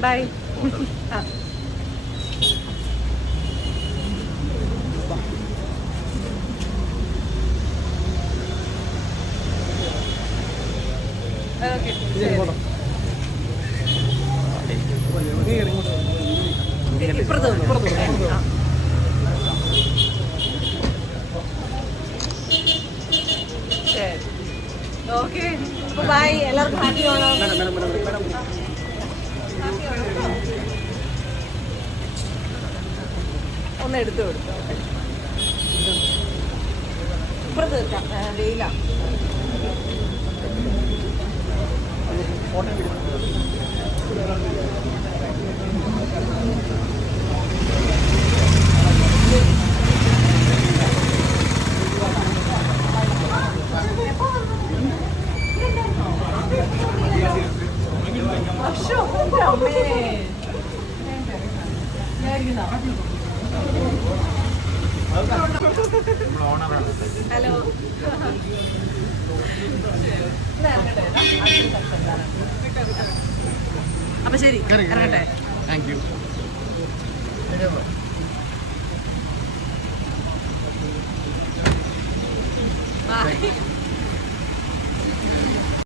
By ആ okay ഇപ്പുറത്ത് നിന്ന്. ആ. ഓക്കെ ബൈ എല്ലാവർക്കും ഹാപ്പി ആണോ ഒന്ന് എടുത്തു കൊടുത്തു. ഇപ്പുറത്ത് തീർക്കാം വെയിലാണ് എന്റെ അമ്മേ. അപ്പൊ ശരി ഇറങ്ങട്ടെ. Thank you Bye.